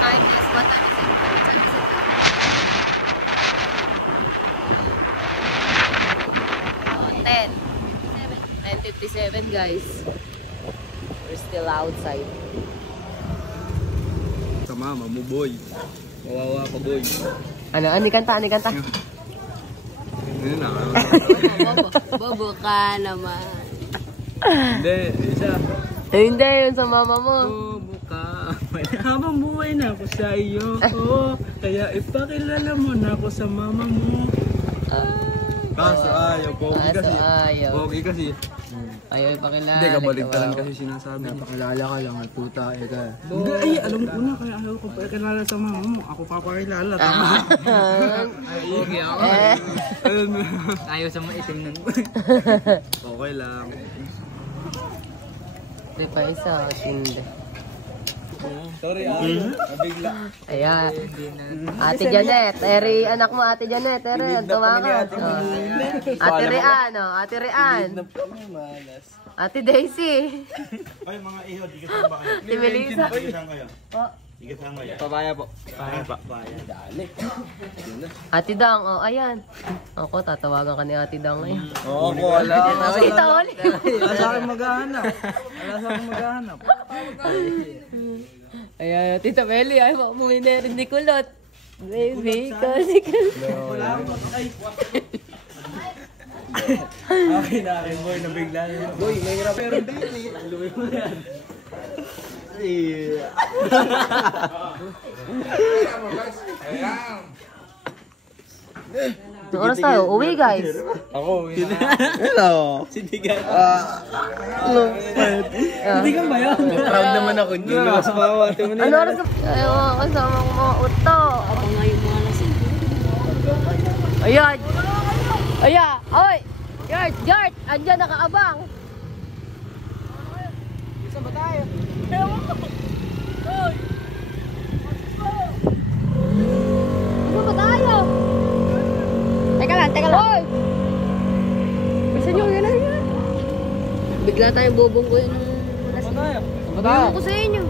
Time is, what time is it? What time is it? 10:57 guys. We're still outside. Sa mama mo, boy. Kawawa ka, boy. Ano kanta? Ano na? Bobo ka naman. Hindi, isa. Hindi, yun sa mama mo. Bobo ka. Habang buhay na ako sa iyo. Kaya ipakilala mo na ako sa mama mo. Kaso ayaw, pogi kasi. Pogi kasi. Ayaw ipakilala. Hindi, kabaligtaran kasi sinasabi. Napakilala ka lang at puta ka. Hindi, ay, alam ko na, kaya ayaw ko pa ikilala sa mama mo. Ako papakilala, tama. Pogi ako. Ayaw sa maitim nun. Okay lang. Hindi pa isa, tindi. Sorry, nabigla. Ayan. Ate Janet, Eri, anak mo, Ate Janet, Eri, tumakas. Ate Rian, Ate Rian. Ate Daisy. Ay, mga iho, di ka ba kayo? Ate Melissa. Di ka kayo? Di ka kayo? Pabaya po. Dali. Ate Dang, ayan. Ako, tatawagan ka ni Ate Dang ngayon. Oo, wala. Ito, ulit. Wala sa akin maghahanap. Ayan, Tita Meli, ay, umuwi na rin ni Kulot. Baby, kasi Okay na akin, boy, nabigla na. Boy, may hirap. Pero hindi, luwi mo yan. Anong oras tayo? Uwi, guys. Ako, hello. Sindigan. Sindigan ba yan? Proud naman ako. Hindi na mas mawa. Ano oras ka? Ayaw, kasama ko mga uto. Ako nga yung mga lasing. Ayan. Ayan. Oy. Gert. Andyan nakaabang. Saan ba tayo? Ano ba tayo? Teka lang. Oy! Bisa nyo, yan. Bigla tayong bobong ko yun. Saan tayo? Bigla ko sa inyo.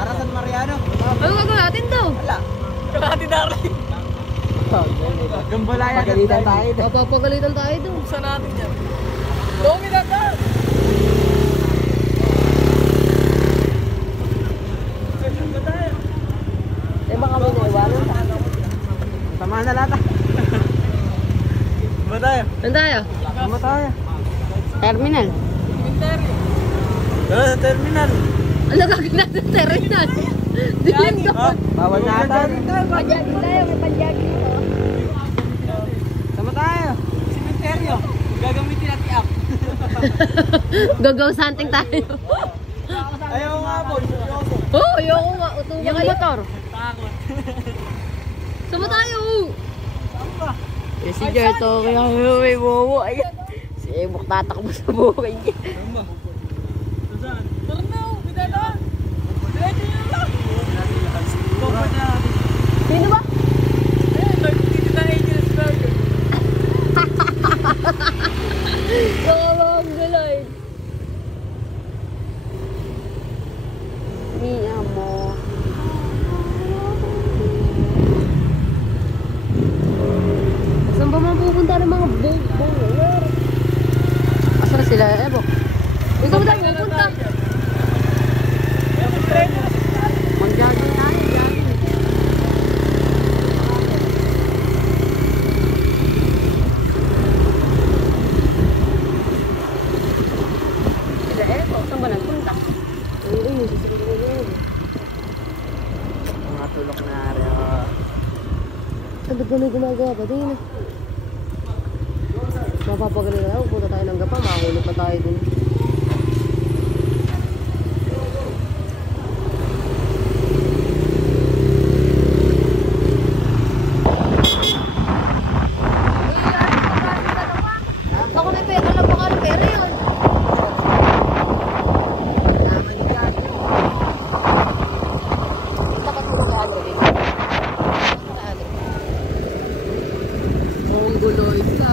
Tara San Mariano. Ano gagawin natin to? Wala. Ate Darling. Gambalayan. Pagalitan tayo. Papapagalitan tayo doon. Saan natin yan? Lomi na ka! Saan ba tayo? Baka may naiwanan tayo. Tama na lata. Saan ba tayo? Saan tayo? Saan ba tayo? Terminal. Sa terminal. Ano gagawin natin sa terminal? Dilim ka. Bawal na ata. Panjagin tayo, may panjagin dito. Saan ba tayo? Simenteryo. Gagamitin natin app. Gagaw something tayo. Ayaw nga po. Ayoko nga. Utubo kayo. Motor. Takot. Saan ba tayo? Eh, Si Jerto, kaya may bobo. Ayan. Si Ebok tatakbo sa buhay niya. Saan ba? Saan? Tara na, bidala. Diretso nyo lang. Sino ba? Ayun, dito na Angel's Burger. Nakawag galay. Mi amo. Saan ba mapupunta ng mga bong-bong? Asa na sila, Ebok? Ikaw ba tayo pupunta? Mag-jogging tayo, jogging. Sila, Ebok, saan ba nagpunta? Yung susunod ko yun. Mga tulok na rin. Ang ba't may gumagawa pa din? Mapapagaling na ako, punta tayo ng gapa, makakulot na tayo din. Ako may pera lang, baka ng pera yun. Tapat mo sa ano dito. Mongoloid ka.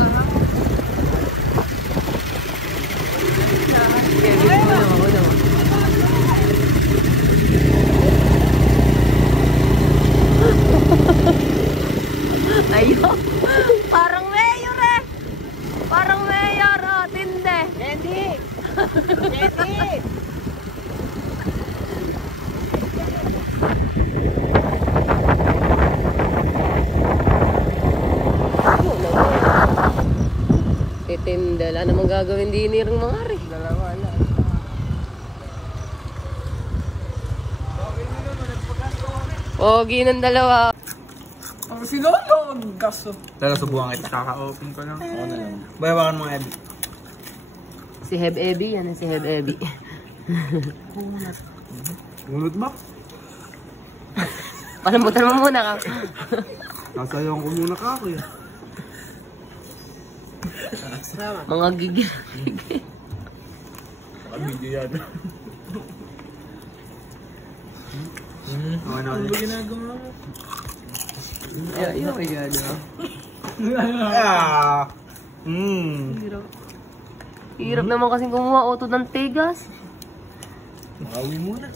Titinda, wala namang gagawin din yung mga rin. Dalawa na. Pogi ng dalawa. Ang sinolo, gasto. Tara, subukan kita. Kaka-open ko lang. Ako na lang. Bayawakan mo, Ed. Si Heb Ebi, yan si Heb Ebi. Ulot ba? Palambutan mo muna ka. Nasayaw ko muna ka ako eh. Mga gigil. Video yan. Ano ba ginagawa mo? Ay, okay gano'n. Ah! Hirap naman kasing kumuha auto ng tigas. Makawi muna.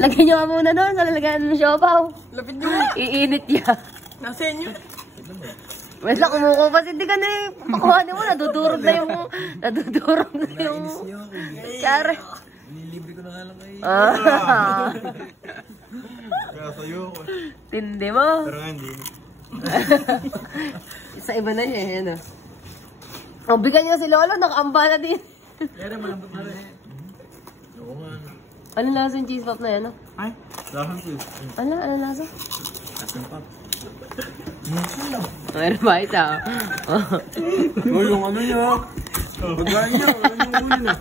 Lagyan nyo ka muna doon sa lalagyan ng siopaw. Lapit nyo. Iinit niya. Nasa inyo. Wait lang, kumukupas. Hindi ka na eh. Pakuhanin mo, nadudurog na yung... Kare. Nilibre ko na nga lang kayo. Kaya sa'yo ako. Tindi mo. Pero nga hindi. Sa iba na niya eh. Ano? Oh, bigyan niyo si Lolo, nakaamba na din. Kaya malambot na rin. Oo nga. Ano lasa yung cheese pop na yan? Ay, lahan ko. Ano lasa? Ating pop. Mayroon ba ito? Oh, yung ano niya. Pagkain niya, ano yung huli na?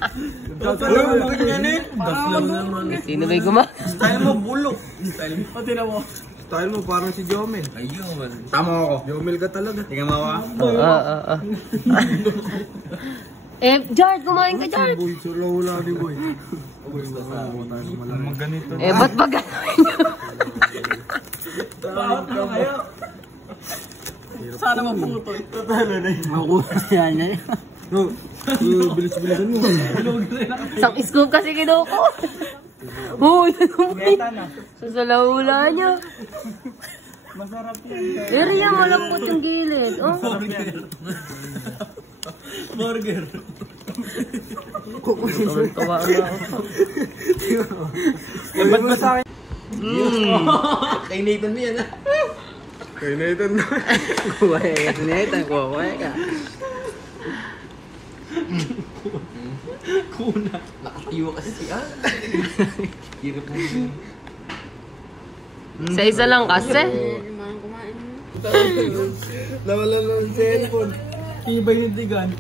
Das lang naman. Sino may gumawa? Style mo, bulok. O, tinan mo. Style mo, parang si Jomel. Ayun. Tama ako. Jomel ka talaga. Tingnan mo ako. Eh, Jard, kumain ka, Jard. Boy, solo wala ni Boy. Boy, tayo naman ganito. Eh, ba't ba gano'n nyo? Bakit na kayo? Sana maputol. Totalo na yun. Makuha siya niya. Bilis-bilisan mo. Isang scoop kasi kinuko. Oo, yun naman. Sasalawula niya. Masarap yan. Area, malambot yung gilid. Oh. Burger. Tawa na ako. Eh, ba't ba sa akin? Kay Nathan mo yan ah. Kay Nathan na. Kuha ka si Nathan. Kuha ka. Kuna. Nakatiyo kasi siya. Hirap mo. Sa isa lang kasi. Nawala na ang cellphone. Ibay ni Tigan.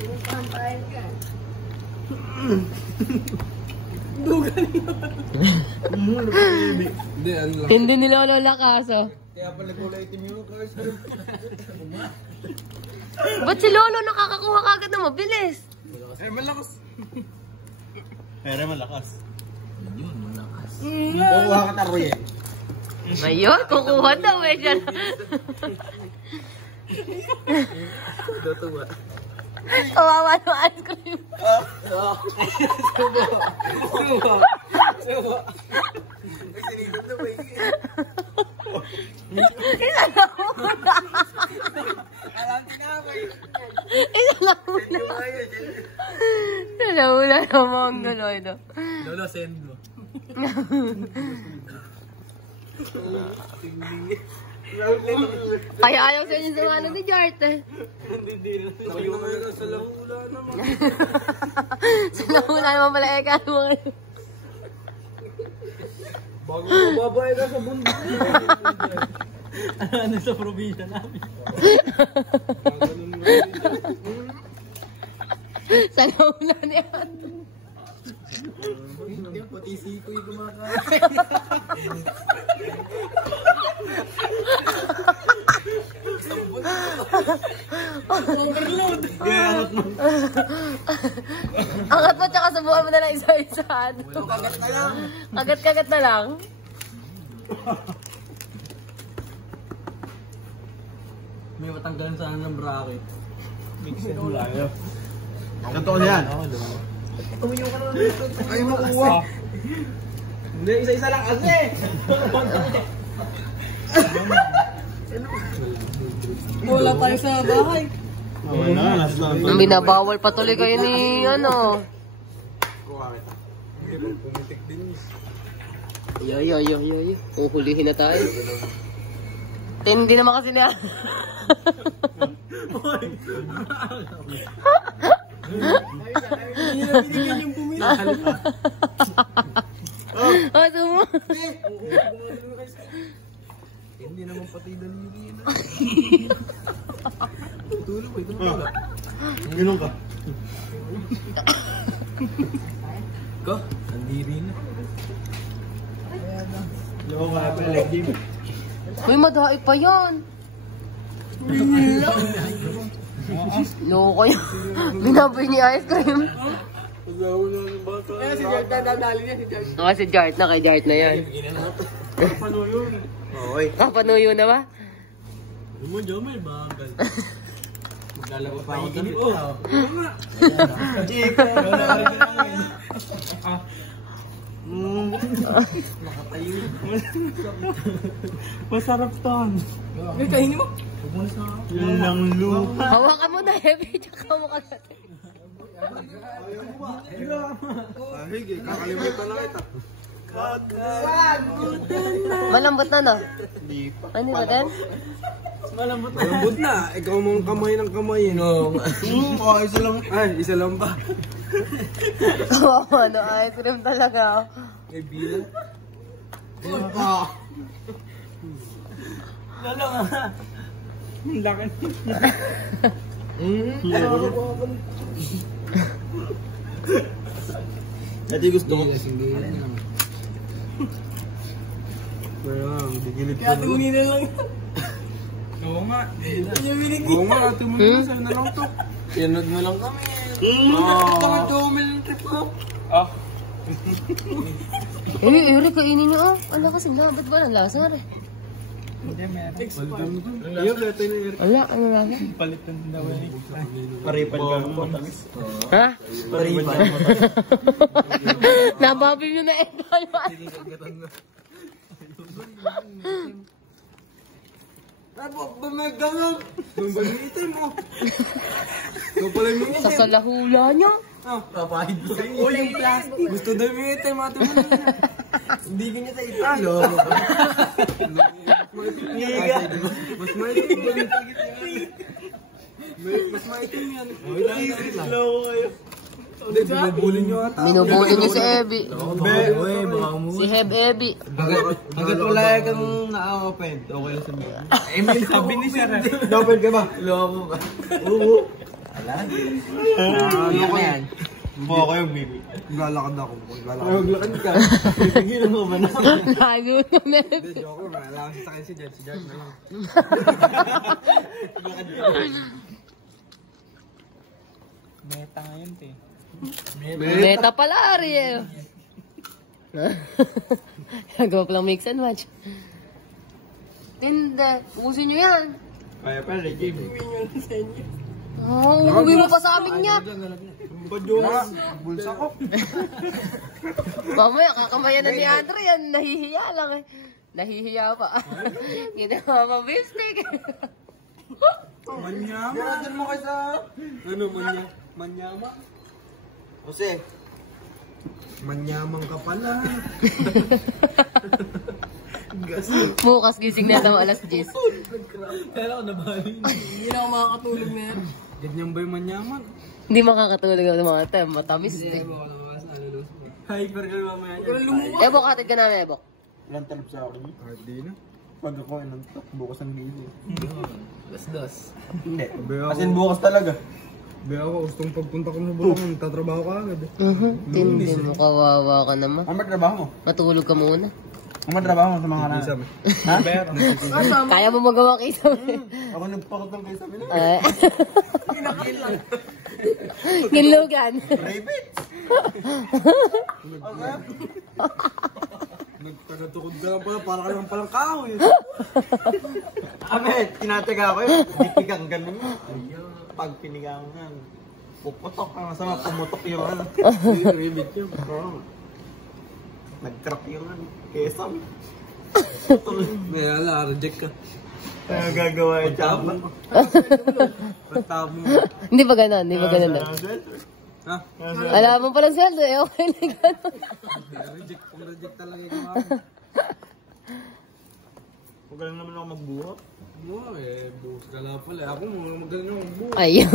Dugan yun. Hindi, ano lang. Hindi ni Lolo lakaso. Kaya pala kulay itim yung cars. Ba't si Lolo nakakakuha kagad na mabilis? Eh, malakas. Pero malakas. Yun, malakas. Kukuha ka taro yan. Ayun, kukuha daw eh siya. Natuwa. Kawawa ng ice cream. Isa lang muna. Isa lang muna. Isa lang muna naman gano'n ito. Lolo, send mo. Kaya ayaw sa inyo sa ano ni Jart eh. Sa lahula naman. Sa lahula naman pala eka. Bago mababae ka sa bundok. Ano sa probinsya namin? Sa lahula ni Ato. Pati sikoy kumakain. Overload! Angat mo tsaka subukan mo na lang isa-isa. Kagat na lang. Kagat-kagat na lang. May matanggalan sana ng bracket. Mixed all ayaw. Totoo yan. Ay, makuha. Hindi, isa-isa lang kasi! Wala tayo sa bahay. Wala, nasa Ang binabawal patuloy kayo ni ano. kuha kita. Hindi mo pumitik din eh. Ay. Uhulihin na tayo. Hindi naman kasi na. Hindi na binigyan yung bumili. Oh, sumo. Hindi naman pati daliri yun. Tulog ba? Ito na. Ganun ka. Ko? Daliri na. Loko nga pa like game. Uy, madai pa yan. Loko yan. Binaboy ni ice cream. Pag-awa na ng bata. Si Jart na dadali niya, si Jart. Si Jart na, kay Jart na yan. Paano yun? Okay. Kapanuyo na ba? Huwag mo, Jomel, bakal. Maglalaba pa ako damit. Chika! Nakatayo. Masarap ton. May kainin mo. Yan lang lupa. Hawakan mo na, Heavy. Tsaka mo kagat. Sige, kakalimutan na kita. Malambot na, no? Hindi pa. Ano ba din? Malambot na. Ikaw mong kamay ng kamay. No. Isa lang. Ay, isa lang pa. Kawawa, no? Ice cream talaga. May bilang. Lalo nga. Laki. Dati gusto ko. Pero, digilid ko. Kaya tumingin na lang yan. Oo nga. Oo nga, tumingin na. Sa'yo na lang to. Pinod mo lang kami. Tama, tumil ng trip ko. Eric, kainin niyo, oh. Ala kasi ba't ba ang lasa rin? Ayun, kaya tayo na Eric. Ala, ano lasa? Palitan daw eh. Paripan ka mo. Ha? Paripan. Nababil nyo na ito. Ba may ganun? Bumalitin mo. Ito pala yung Sa salahula niya. Papahid ko sa'yo. Uling plastic. Gusto daw yung itim, mati mo na. Hindi ka niya sa italo. Mas maitim yan. Mas maitim yan. Loko kayo. Hindi, binubuli nyo ata. Binubuli niyo si Ebi. Uy, baka umuwi. Si Heb Ebi. Hanggat wala kang na-open, okay lang sabihin. Emil, sabi ni Sir. Na-open ka ba? Loko ka. Oo. Ala? Ano ko yan? Buka kayo, baby. Maglalakad ako. Maglalakad ka. Pipigilan mo ba na? Lago na Ebi. Hindi, joke. Malaki sa akin si Jet. Si Jet na lang. Meta ngayon, te. Meta pala, Ariel. Gagawa palang mix and match. Tinde, usin nyo yan. Kaya pa, Ricky. Oh, uuwi mo pa sa amin niya. Badyo bulsa ko. Mamaya, kakamayan na ni Andre yan. Nahihiya lang eh. Nahihiya pa. Ginawa pa beefsteak. Manyama. Ganun mo kayo sa... Ano, manyama? Jose. Manyamang ka pala. Bukas gising na daw alas 10. Kaya ako nabali. Hindi na ako makakatulog na yan. Ganyan ba yung manyaman? Hindi makakatulog ang mga tem. Matamis eh. Hyper ka mamaya niya. Ebok, hatid ka namin, Ebok. Walang talab sa akin. Hindi na. Pag ako inantok, bukas ang gili. Das. Hindi. As in bukas talaga. Baya ako, gustong pagpunta ko sa Bulacan, tatrabaho ka agad. Tindi mo, kawawa ka naman. Ano ba trabaho mo? Matulog ka muna. Ano ba trabaho mo sa mga kanan? Ha? Kaya mo magawa kayo. Ako nagpakatang kayo sabi na. Ginlugan. Private! Nagtagatukod ka lang pala, para ka naman palang kahoy. Ame, tinataga ko yun. Dipig ang ganun. Pag pinigang nga, puputok ka nga sama, pumutok yung ano. Ribbit yun. Nag-crack yung ano. Kesam. May ala, reject ka. Kaya gagawa yung chapa. Patabo mo. Hindi ba ganun? Hindi ba ganun? Ha? Alam mo palang sweldo eh. Okay na gano'n. Reject talaga yung mga. Huwag lang naman ako magbuha. Buha eh, buhos ka lang pala. Ako mo, magaling ako magbuha. Ayun.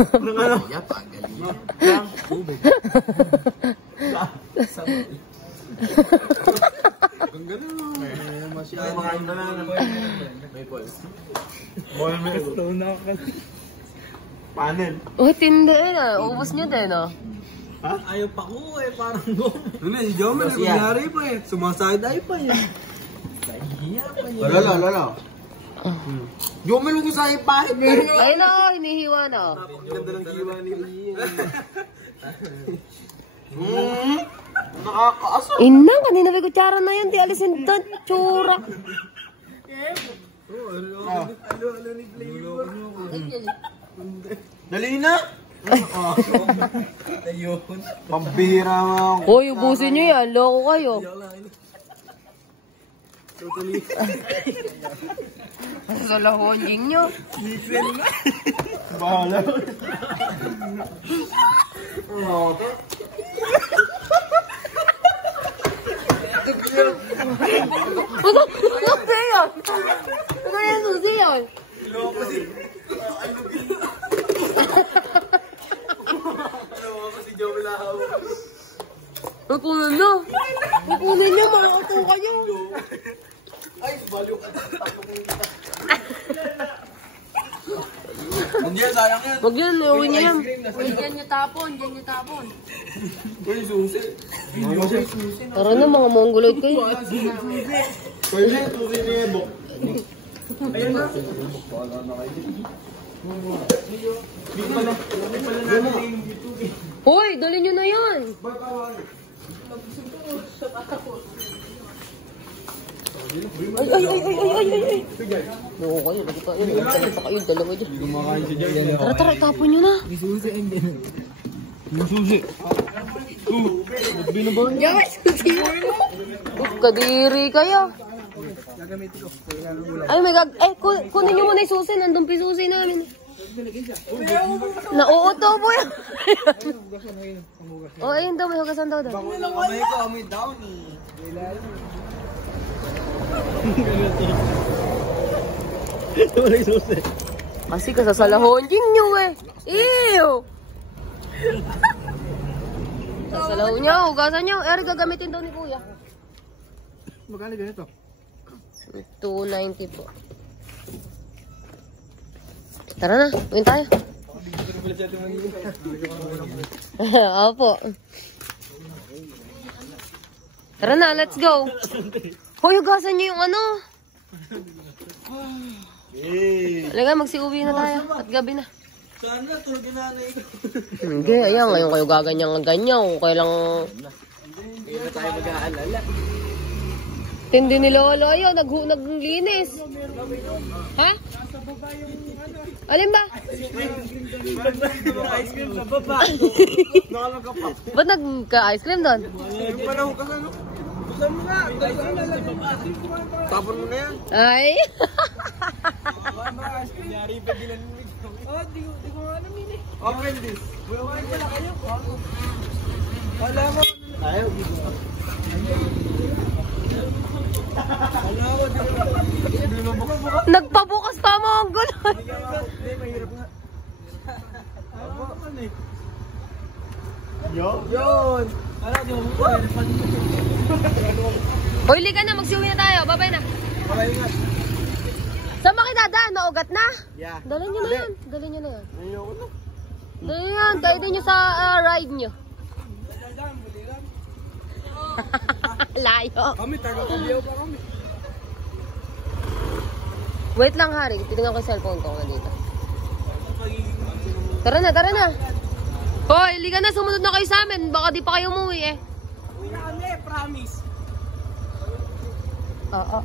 Kung gano'n. Masyado. Makain na lang. May balls. Slow na ako kasi. Panel. Oh, tindi na. Ubus nyo din, oh. Ha? Ayaw pa ko eh, parang go. Ano si Jomel, kunyari pa eh. Sumaside ay pa eh. Lala. Jomel, huwag sa ipa. Ayun na, oh. Hinihiwa na, oh. Ganda ng kiwa ni Ria. Nakakaasa. Inang, kanina may kutsara na yan. Di alisin doon. Tsura. Dali na. Ayun. Pambihira mo. Hoy, ubusin nyo yan. Loko kayo. Sa lahonying nyo. Bahala. Susi yun. Ano yan, susi yun? Kukunin nyo. Kukunin nyo, makakato kayo. Ay, baliw ka. Hindi yan, sayang yan. Huwag yan, uwi nyo yan. Diyan nyo tapon, diyan nyo tapon. Uy, susi. Tara na, mga mongoloid kayo. Pwede, susi ni Ebo. Ayun na. Hoy, dali nyo na yan. Ay. Loko kayo, lagi pa yun. Lagi pa kayo, dalawa dyan. Kumakain si Joy. Tara, tapon nyo na. Yung susi. Binabahan niya. Kadiri kayo. Ay, may kunin nyo muna yung susi. Nandun pa yung susi namin. Nauuto po yan. O, ayun daw, may hugasan daw daw. Kamay ko, amoy down eh. Wala yung susi. Kasi kasasalahonjing nyo eh. Ew! Sasalaw nyo, hugasan nyo. Eri, gagamitin daw ni Kuya. Magkano ganito? 290 po. Tara na, uwin tayo. Opo. Tara na, let's go. Hoy, hugasan nyo yung ano. Talaga, magsiuwi na tayo. At gabi na. Sana, tulogin na na ito. Hindi, ayan. Ngayon kayo gaganyan-ganyan. Kung kailang... Hindi na tayo mag-aalala. Tindi ni Lolo. Ayaw, naglinis. Ha? Alin ba? Ice cream sa baba. Nakalagkapak. Ba't nagka-ice cream doon? Yung panahon ka ano? Busan mo na. Tapon mo na yan. Ay! Yari pa gilan mo. Oh, di ko nga namin eh. Okay, this. Buwan pala kayo. Wala mo. Ayaw. Nagpabukas pa mo ang gulon. Hindi, mahirap nga. Yun! Ano, di mo mo? Hoy, liga na. Magsiuwi na tayo. Babay na. Babay nga. Saan makidadaan? Naugat na? Yeah. Dalhin nyo na yan. Dalhin nyo na yan. Ayoko na. Dalhin yan. Kaidin nyo sa ride nyo. Layo. Kami, taga-tabiyaw pa kami. Wait lang, Hari. Titingnan ko yung cellphone ko dito. Tara na. Hoy, liga na. Sumunod na kayo sa amin. Baka di pa kayo umuwi eh. Uwi na kami, promise. Oo.